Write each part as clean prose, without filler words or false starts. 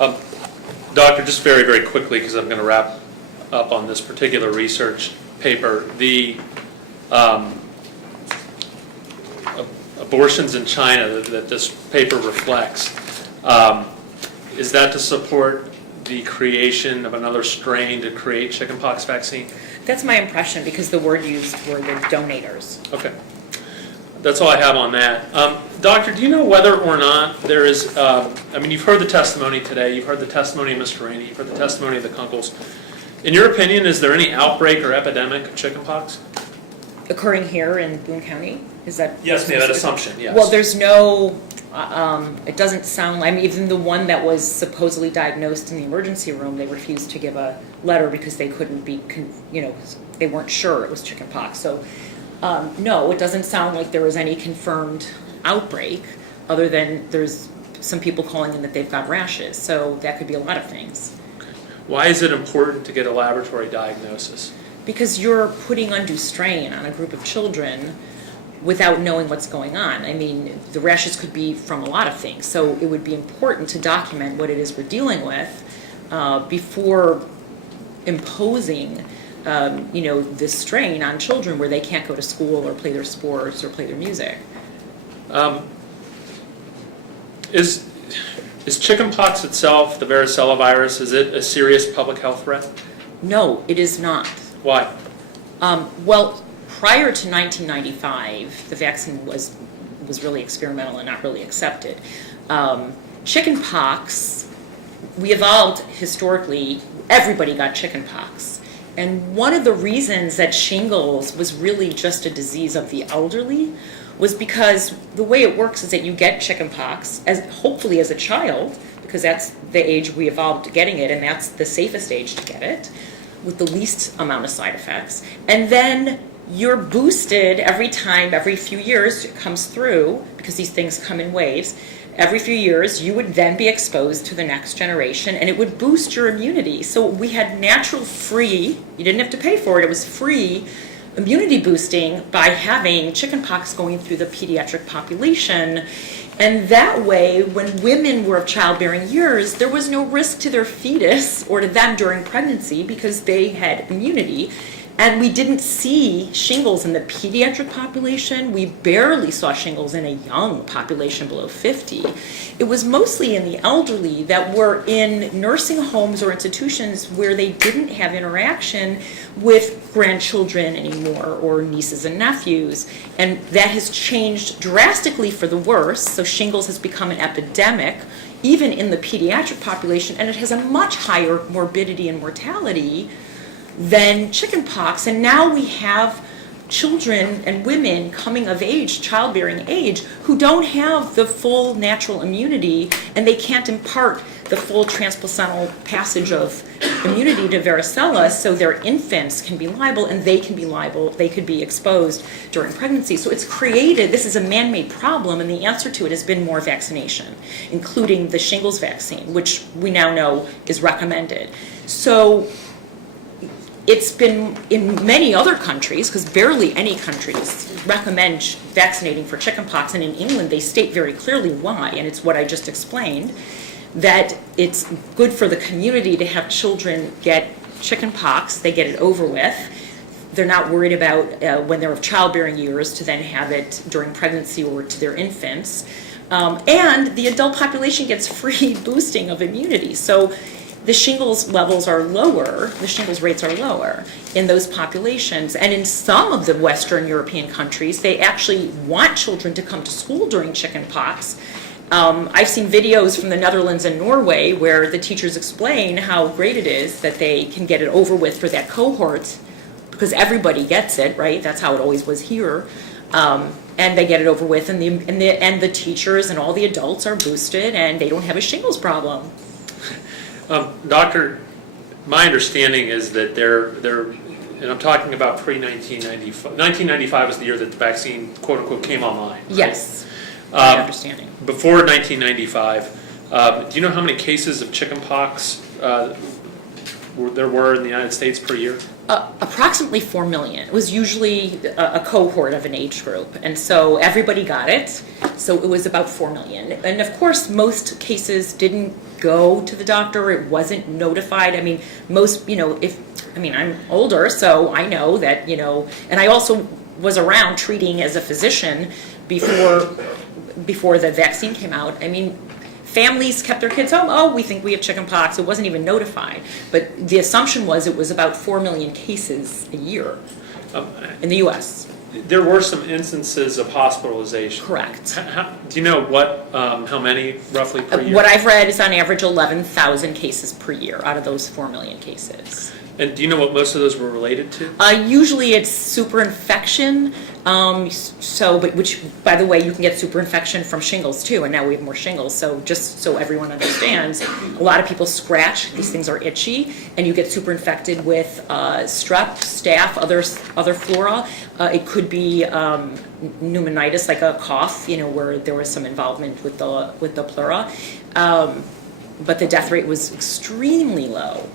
Um, Doctor, just very, very quickly, because I'm going to wrap up on this particular research paper. The abortions in China that this paper reflects, is that to support the creation of another strain to create chickenpox vaccine? That's my impression, because the word used were the donators. Okay. That's all I have on that. Doctor, do you know whether or not there is, you've heard the testimony today, you've heard the testimony of Mr. Rainey, you've heard the testimony of the Kunkles. In your opinion, is there any outbreak or epidemic of chickenpox? Occurring here in Boone County? Is that? Yes, ma'am, that assumption, yes. Well, there's no, it doesn't sound, even the one that was supposedly diagnosed in the emergency room, they refused to give a letter because they couldn't be, they weren't sure it was chickenpox. So, no, it doesn't sound like there was any confirmed outbreak, other than there's some people calling in that they've got rashes. So that could be a lot of things. Okay. Why is it important to get a laboratory diagnosis? Because you're putting undue strain on a group of children without knowing what's going on. The rashes could be from a lot of things. So it would be important to document what it is we're dealing with before imposing this strain on children where they can't go to school or play their sports or play their music. Is chickenpox itself, the varicella virus, is it a serious public health threat? No, it is not. Why? Well, prior to 1995, the vaccine was really experimental and not really accepted. Chickenpox, we evolved historically, everybody got chickenpox. And one of the reasons that shingles was really just a disease of the elderly was because the way it works is that you get chickenpox, hopefully as a child, because that's the age we evolved getting it, and that's the safest age to get it, with the least amount of side effects. And then you're boosted every few years it comes through, because these things come in waves. Every few years, you would then be exposed to the next generation, and it would boost your immunity. So we had natural free, you didn't have to pay for it, it was free immunity boosting by having chickenpox going through the pediatric population. And that way, when women were of childbearing years, there was no risk to their fetus or to them during pregnancy because they had immunity. And we didn't see shingles in the pediatric population. We barely saw shingles in a young population below 50. It was mostly in the elderly that were in nursing homes or institutions where they didn't have interaction with grandchildren anymore or nieces and nephews. And that has changed drastically for the worse. So shingles has become an epidemic, even in the pediatric population, and it has a much higher morbidity and mortality than chickenpox. And now we have children and women coming of age, childbearing age, who don't have the full natural immunity, and they can't impart the full transplacental passage of immunity to varicella, so their infants can be liable, and they could be exposed during pregnancy. So it's created, this is a man-made problem, and the answer to it has been more vaccination, including the shingles vaccine, which we now know is recommended. So it's been in many other countries, because barely any countries recommend vaccinating for chickenpox, and in England they state very clearly why, and it's what I just explained, that it's good for the community to have children get chickenpox, they get it over with. They're not worried about when they're of childbearing years to then have it during pregnancy or to their infants. And the adult population gets free boosting of immunity. So the shingles levels are lower, the shingles rates are lower in those populations. And in some of the Western European countries, they actually want children to come to school during chickenpox. I've seen videos from the Netherlands and Norway where the teachers explain how great it is that they can get it over with for that cohort, because everybody gets it, right? That's how it always was here. And they get it over with, and the teachers and all the adults are boosted, and they don't have a shingles problem. Doctor, my understanding is that they're, and I'm talking about pre-1995. 1995 was the year that the vaccine, quote unquote, came online. Right? Yes, my understanding. Before 1995, do you know how many cases of chickenpox there were in the United States per year? Approximately 4 million. It was usually a cohort of an age group, and so everybody got it. So it was about 4 million. And of course, most cases didn't go to the doctor. It wasn't notified. I mean, most, I'm older, so I know that, and I also was around treating as a physician before the vaccine came out. I mean, families kept their kids home. Oh, we think we have chicken pox. It wasn't even notified. But the assumption was it was about 4 million cases a year in the U.S. There were some instances of hospitalization. Correct. Do you know how many roughly per year? What I've read is on average 11,000 cases per year out of those 4 million cases. And do you know what most of those were related to? Usually it's superinfection, which, by the way, you can get superinfection from shingles too, and now we have more shingles. So just so everyone understands, a lot of people scratch, these things are itchy, and you get superinfected with strep, staph, other flora. It could be pneumonitis, like a cough, where there was some involvement with the pleura. But the death rate was extremely low.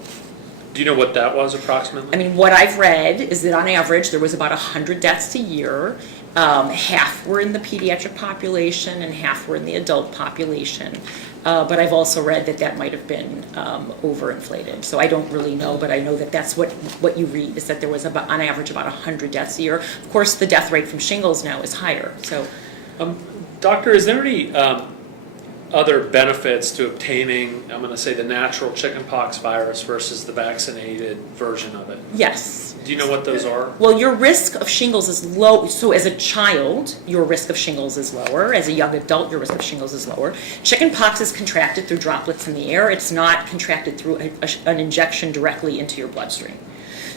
Do you know what that was approximately? I mean, what I've read is that on average there was about 100 deaths a year. Half were in the pediatric population and half were in the adult population. But I've also read that might have been overinflated. So I don't really know, but I know that that's what you read, is that there was about, on average, about 100 deaths a year. Of course, the death rate from shingles now is higher. So, Doctor, is there any other benefits to obtaining, I'm going to say, the natural chickenpox virus versus the vaccinated version of it? yes. Do you know what those are? Well, your risk of shingles is low. So as a child, your risk of shingles is lower. As a young adult, your risk of shingles is lower. Chickenpox is contracted through droplets in the air. It's not contracted through an injection directly into your bloodstream.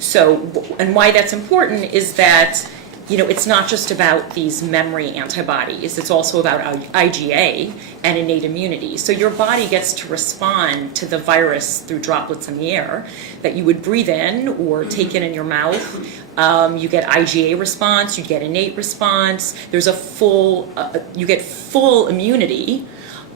So, and why that's important is that, it's not just about these memory antibodies. It's also about IgA and innate immunity. So your body gets to respond to the virus through droplets in the air that you would breathe in or take in your mouth. You get IgA response, you get innate response. There's you get full immunity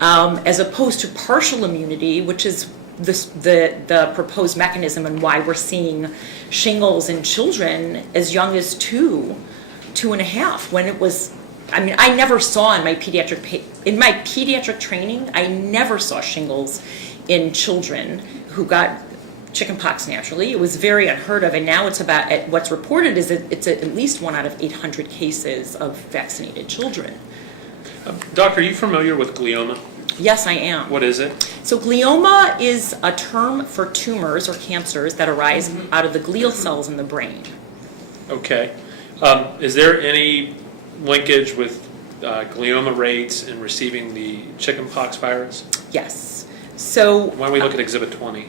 as opposed to partial immunity, which is the proposed mechanism and why we're seeing shingles in children as young as 2.5, when it was, I never saw in my pediatric training, I never saw shingles in children who got chickenpox naturally. It was very unheard of, and now it's what's reported is that it's at least 1 out of 800 cases of vaccinated children. Doctor, are you familiar with glioma? Yes, I am. What is it? So glioma is a term for tumors or cancers that arise out of the glial cells in the brain. Okay. Is there any linkage with glioma rates in receiving the chickenpox virus? Yes. So why don't we look at Exhibit 20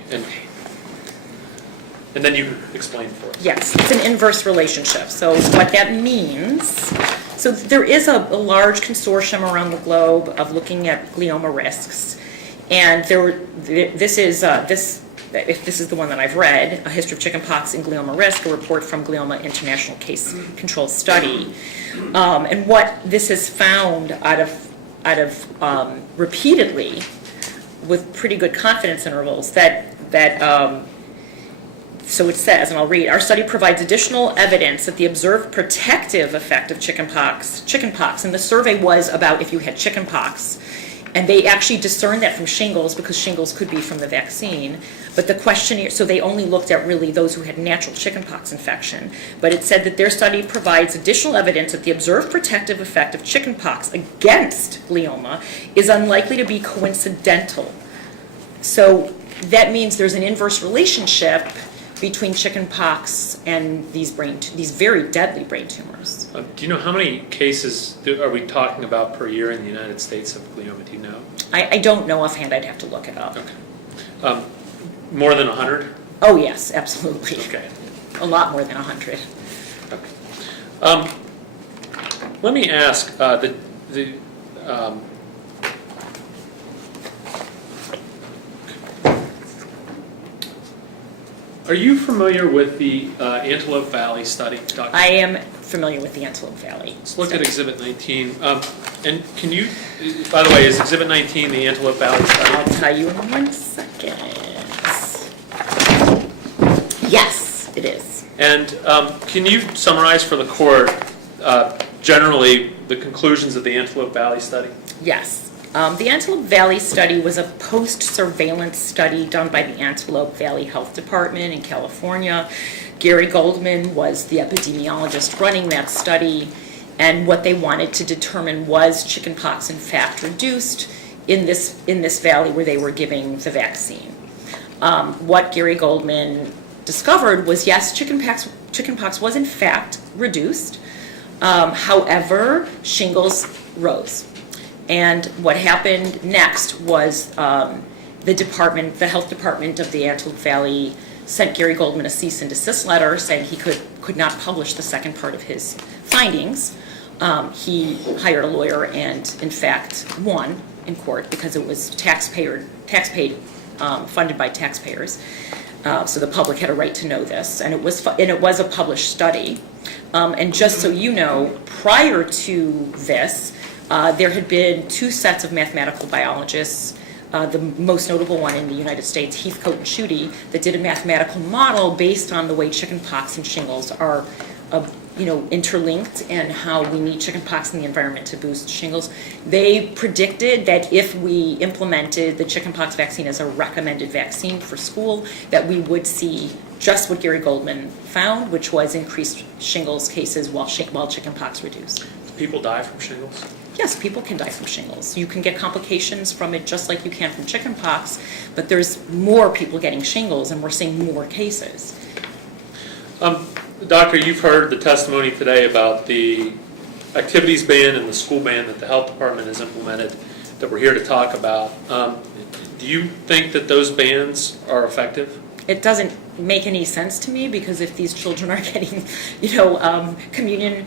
and then you can explain for us. Yes, it's an inverse relationship. So what that means, so there is a large consortium around the globe of looking at glioma risks, and this is the one that I've read, A History of Chickenpox and Glioma Risk, a report from Glioma International Case Control Study. And what this has found out of repeatedly, with pretty good confidence intervals, so it says, and I'll read, our study provides additional evidence that the observed protective effect of chickenpox, and the survey was about if you had chickenpox, and they actually discerned that from shingles because shingles could be from the vaccine. But the questionnaire, so they only looked at really those who had natural chickenpox infection. But it said that their study provides additional evidence that the observed protective effect of chickenpox against glioma is unlikely to be coincidental. So that means there's an inverse relationship between chickenpox and these very deadly brain tumors. Do you know how many cases are we talking about per year in the United States of glioma? Do you know? I don't know offhand. I'd have to look it up. Okay. More than 100? Oh, yes, absolutely. Okay. A lot more than 100. Okay. Let me ask, are you familiar with the Antelope Valley study, Dr.? I am familiar with the Antelope Valley. Let's look at Exhibit 19. And can you, by the way, is Exhibit 19 the Antelope Valley study? I'll tell you in 1 second. Yes, it is. And can you summarize for the court generally the conclusions of the Antelope Valley study? Yes. The Antelope Valley study was a post-surveillance study done by the Antelope Valley Health Department in California. Gary Goldman was the epidemiologist running that study, and what they wanted to determine was chickenpox in fact reduced in this valley where they were giving the vaccine. What Gary Goldman discovered was, yes, chickenpox was in fact reduced. However, shingles rose. And what happened next was the health department of the Antelope Valley sent Gary Goldman a cease and desist letter saying he could not publish the second part of his findings. He hired a lawyer and, in fact, won in court because it was tax-paid, funded by taxpayers. So the public had a right to know this, and it was a published study. And just so you know, prior to this, there had been two sets of mathematical biologists, the most notable one in the United States, Heathcote and Schutte, that did a mathematical model based on the way chickenpox and shingles are interlinked and how we need chickenpox in the environment to boost shingles. They predicted that if we implemented the chickenpox vaccine as a recommended vaccine for school, that we would see just what Gary Goldman found, which was increased shingles cases while chickenpox reduced. Do people die from shingles? Yes, people can die from shingles. You can get complications from it just like you can from chickenpox, but there's more people getting shingles and we're seeing more cases. Doctor, you've heard the testimony today about the activities ban and the school ban that the health department has implemented that we're here to talk about. Do you think that those bans are effective? It doesn't make any sense to me because if these children are getting, communion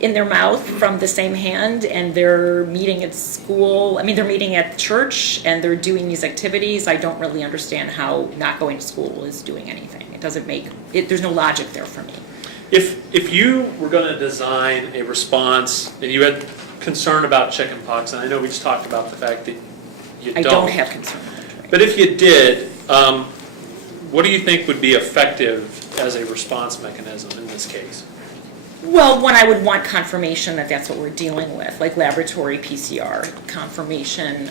in their mouth from the same hand and they're meeting at school, they're meeting at church and they're doing these activities, I don't really understand how not going to school is doing anything. It doesn't make it, there's no logic there for me. If you were going to design a response and you had concern about chickenpox, and I know we just talked about the fact that you I don't have concern about it. Right? But if you did, what do you think would be effective as a response mechanism in this case? Well, one, I would want confirmation that that's what we're dealing with, like laboratory PCR confirmation.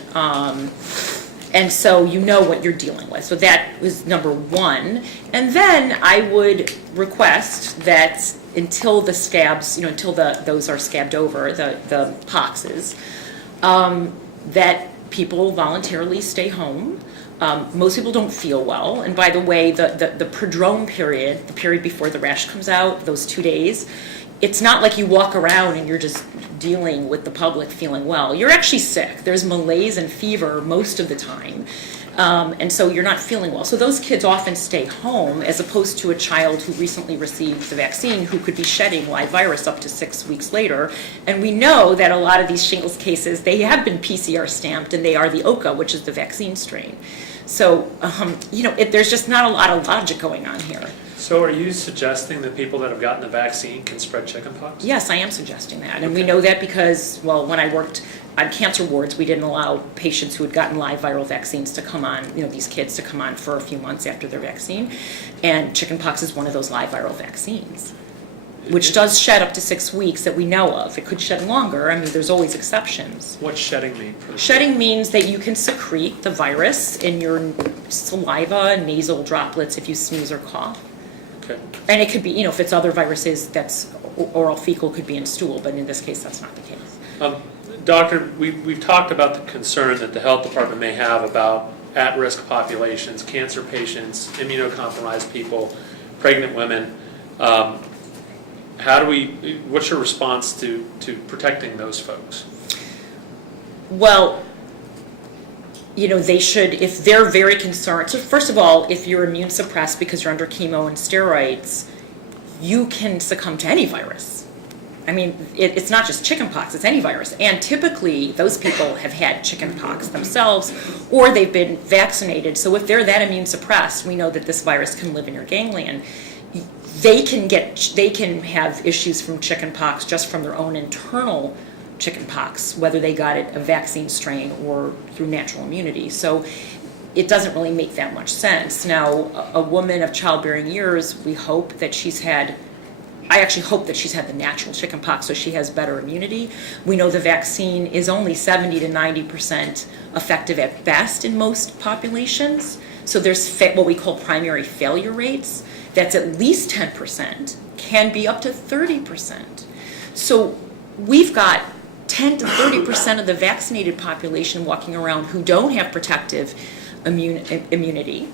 And so you know what you're dealing with. So that was number one. And then I would request that until the scabs, until those are scabbed over, the poxes, that people voluntarily stay home. Most people don't feel well. And by the way, the prodrome period, the period before the rash comes out, those 2 days, it's not like you walk around and you're just dealing with the public feeling well. You're actually sick. There's malaise and fever most of the time. And so you're not feeling well. So those kids often stay home as opposed to a child who recently received the vaccine who could be shedding live virus up to 6 weeks later. And we know that a lot of these shingles cases, they have been PCR stamped and they are the OCA, which is the vaccine strain. So, there's just not a lot of logic going on here. So are you suggesting that people that have gotten the vaccine can spread chickenpox? Yes, I am suggesting that. And we know that because, when I worked on cancer wards, we didn't allow patients who had gotten live viral vaccines to come on, these kids to come on for a few months after their vaccine. And chickenpox is one of those live viral vaccines, which does shed up to 6 weeks that we know of. It could shed longer. There's always exceptions. What's shedding mean? Shedding means that you can secrete the virus in your saliva, nasal droplets if you sneeze or cough. Okay. And it could be, if it's other viruses, that's oral fecal could be in stool, but in this case, that's not the case. Doctor, we've talked about the concern that the health department may have about at-risk populations, cancer patients, immunocompromised people, pregnant women. What's your response to protecting those folks? Well, they should, if they're very concerned. So first of all, if you're immune suppressed because you're under chemo and steroids, you can succumb to any virus. It's not just chickenpox, it's any virus. And typically, those people have had chickenpox themselves, or they've been vaccinated. So if they're that immune suppressed, we know that this virus can live in your ganglion. They can have issues from chickenpox just from their own internal chickenpox, whether they got it a vaccine strain or through natural immunity. So it doesn't really make that much sense. Now, a woman of childbearing years, we hope that she's had I actually hope that she's had the natural chickenpox so she has better immunity. We know the vaccine is only 70 to 90% effective at best in most populations. So there's what we call primary failure rates. That's at least 10%, can be up to 30%. So we've got 10 to 30% of the vaccinated population walking around who don't have protective immunity,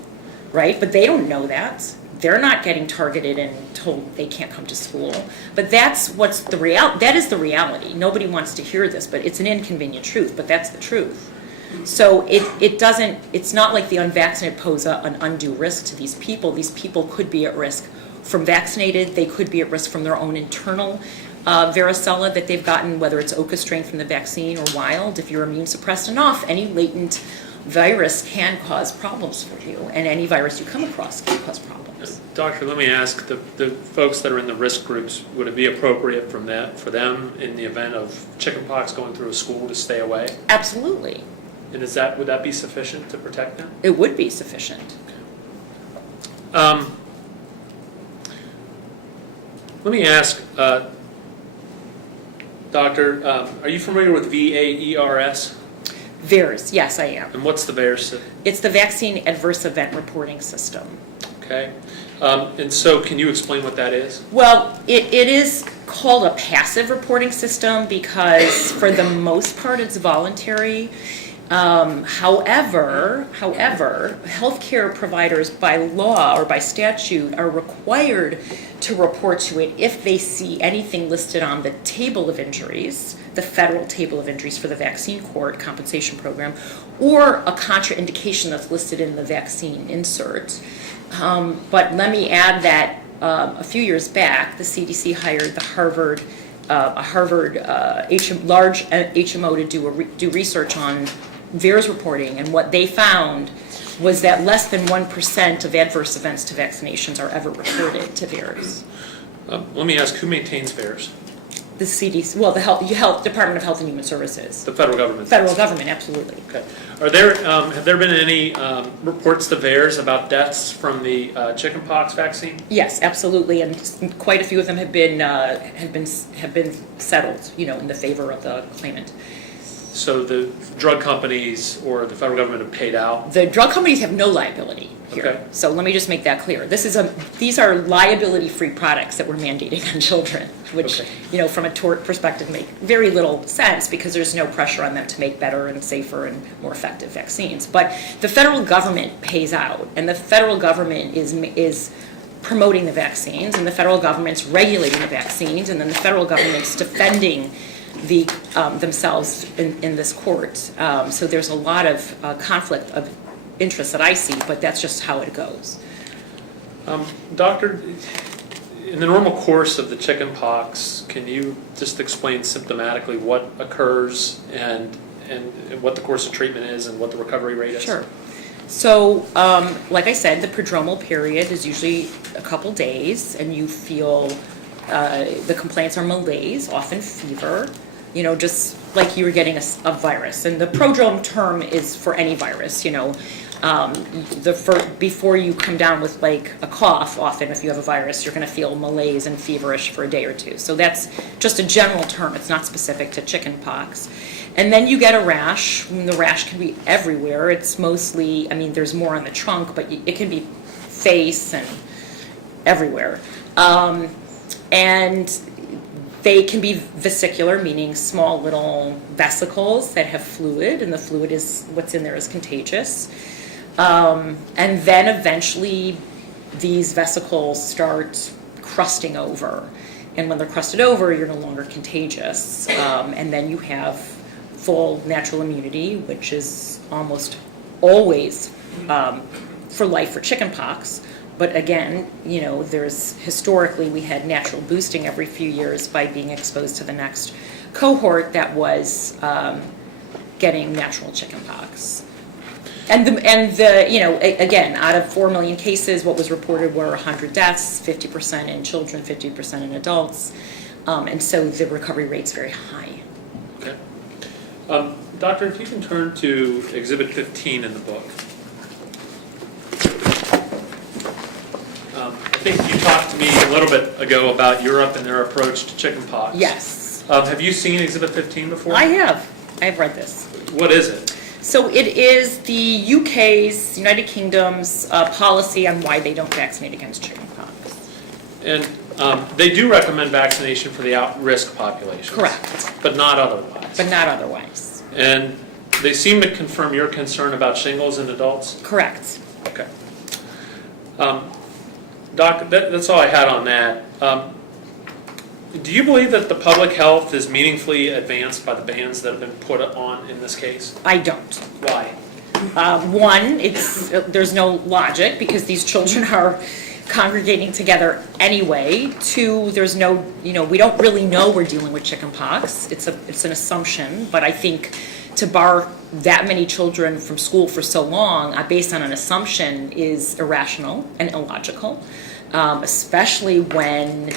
right? But they don't know that. They're not getting targeted and told they can't come to school. But that's what's that is the reality. Nobody wants to hear this, but it's an inconvenient truth, but that's the truth. So it's not like the unvaccinated pose an undue risk to these people. These people could be at risk from vaccinated. They could be at risk from their own internal varicella that they've gotten, whether it's OCA strain from the vaccine or wild. If you're immune suppressed enough, any latent virus can cause problems for you, and any virus you come across can cause problems. Doctor, let me ask, the folks that are in the risk groups, would it be appropriate for them in the event of chickenpox going through a school to stay away? Absolutely. And would that be sufficient to protect them? It would be sufficient. Let me ask, Doctor, are you familiar with VAERS? VAERS, yes, I am. And what's the VAERS? It's the Vaccine Adverse Event Reporting System. Okay. And so can you explain what that is? Well, it is called a passive reporting system because for the most part it's voluntary. However, healthcare providers by law or by statute are required to report to it if they see anything listed on the table of injuries, the federal table of injuries for the vaccine court compensation program, or a contraindication that's listed in the vaccine insert. But let me add that a few years back, the CDC hired the large HMO to do research on VAERS reporting, and what they found was that less than 1% of adverse events to vaccinations are ever reported to VAERS. Let me ask, who maintains VAERS? The CDC, well, the Health Department of Health and Human Services. The federal government? Federal government, absolutely. Okay. Have there been any reports to VAERS about deaths from the chickenpox vaccine? Yes, absolutely, and quite a few of them have been settled, in the favor of the claimant. So the drug companies or the federal government have paid out? The drug companies have no liability here. Okay. So let me just make that clear. These are liability-free products that we're mandating on children, which, okay, from a tort perspective, make very little sense because there's no pressure on them to make better and safer and more effective vaccines. But the federal government pays out, and the federal government is promoting the vaccines, and the federal government's regulating the vaccines, and then the federal government's defending themselves in this court. So there's a lot of conflict of interest that I see, but that's just how it goes. Doctor, in the normal course of the chickenpox, can you just explain symptomatically what occurs and what the course of treatment is and what the recovery rate is? Sure. So, like I said, the prodromal period is usually a couple days, and you feel the complaints are malaise, often fever, just like you were getting a virus. And the prodrome term is for any virus, before you come down with like a cough, often if you have a virus, you're going to feel malaise and feverish for a day or two. So that's just a general term. It's not specific to chickenpox. And then you get a rash, and the rash can be everywhere. It's mostly, there's more on the trunk, but it can be face and everywhere. And they can be vesicular, meaning small little vesicles that have fluid, and the fluid is, what's in there is contagious. And then eventually these vesicles start crusting over. And when they're crusted over, you're no longer contagious. And then you have full natural immunity, which is almost always for life for chickenpox. But again, there's historically we had natural boosting every few years by being exposed to the next cohort that was getting natural chickenpox. And again, out of 4 million cases, what was reported were 100 deaths, 50% in children, 50% in adults, and so the recovery rate's very high. Okay. Doctor, if you can turn to Exhibit 15 in the book. I think you talked me a little bit ago about Europe and their approach to chickenpox. Yes, Have you seen Exhibit 15 before? I have. I've read this. What is it? So it is the UK's, United Kingdom's policy on why they don't vaccinate against chickenpox. And they do recommend vaccination for the at-risk population. Correct, But not otherwise. but not otherwise. And they seem to confirm your concern about shingles in adults? Correct. Okay. Doc, that's all I had on that. Do you believe that the public health is meaningfully advanced by the bans that have been put on in this case? I don't. Why? One, there's no logic because these children are congregating together anyway. Two, there's no, we don't really know we're dealing with chickenpox. It's an assumption, but I think to bar that many children from school for so long based on an assumption is irrational and illogical, especially when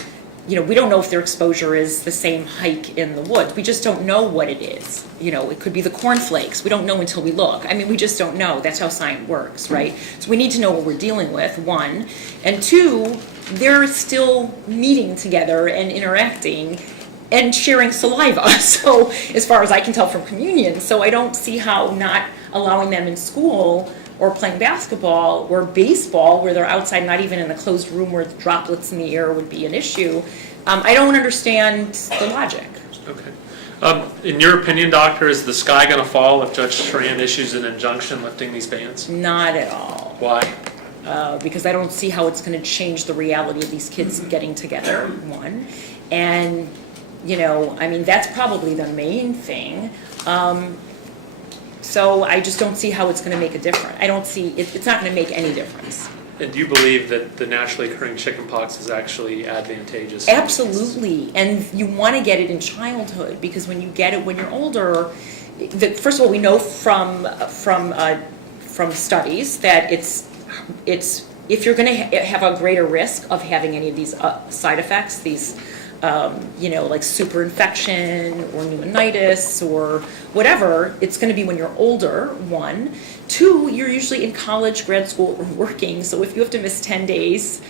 we don't know if their exposure is the same hike in the woods. We just don't know what it is. It could be the cornflakes. We don't know until we look. I mean, we just don't know. That's how science works, right? So we need to know what we're dealing with, one. And two, they're still meeting together and interacting and sharing saliva. So as far as I can tell from communion. So I don't see how not allowing them in school or playing basketball or baseball where they're outside, not even in the closed room where the droplets in the air would be an issue. I don't understand the logic. Okay. In your opinion, doctor, is the sky going to fall if Judge Strand issues an injunction lifting these bans? Not at all. Why? Because I don't see how it's going to change the reality of these kids getting together, one. And, that's probably the main thing. So I just don't see how it's going to make a difference. I don't see, it's not going to make any difference. And do you believe that the naturally occurring chickenpox is actually advantageous? Absolutely. And you want to get it in childhood because when you get it when you're older, first of all, we know from studies that it's if you're going to have a greater risk of having any of these side effects, these like super infection or pneumonitis or whatever, it's going to be when you're older, one. Two, you're usually in college, grad school, or working, so if you have to miss 10 days,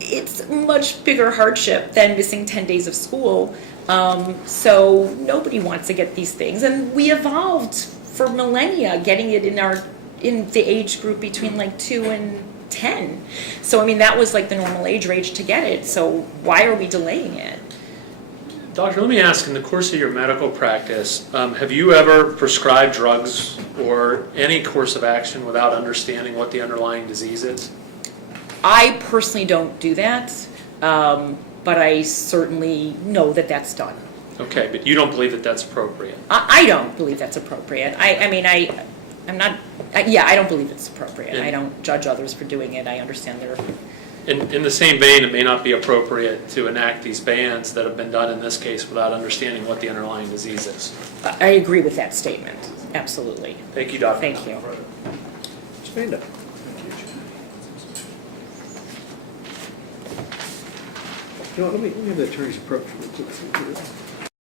it's a much bigger hardship than missing 10 days of school. So nobody wants to get these things, and we evolved for millennia getting it in the age group between like 2 and 10. So that was like the normal age range to get it, so why are we delaying it? Doctor, let me ask, in the course of your medical practice, have you ever prescribed drugs or any course of action without understanding what the underlying disease is? I personally don't do that, but I certainly know that that's done. Okay, but you don't believe that that's appropriate? I don't believe that's appropriate. I don't believe it's appropriate. I don't judge others for doing it. I understand their... In the same vein, it may not be appropriate to enact these bans that have been done in this case without understanding what the underlying disease is. I agree with that statement. Absolutely. Thank you, Doctor. Thank you. Spanda. Let me have the attorney's approach real quick.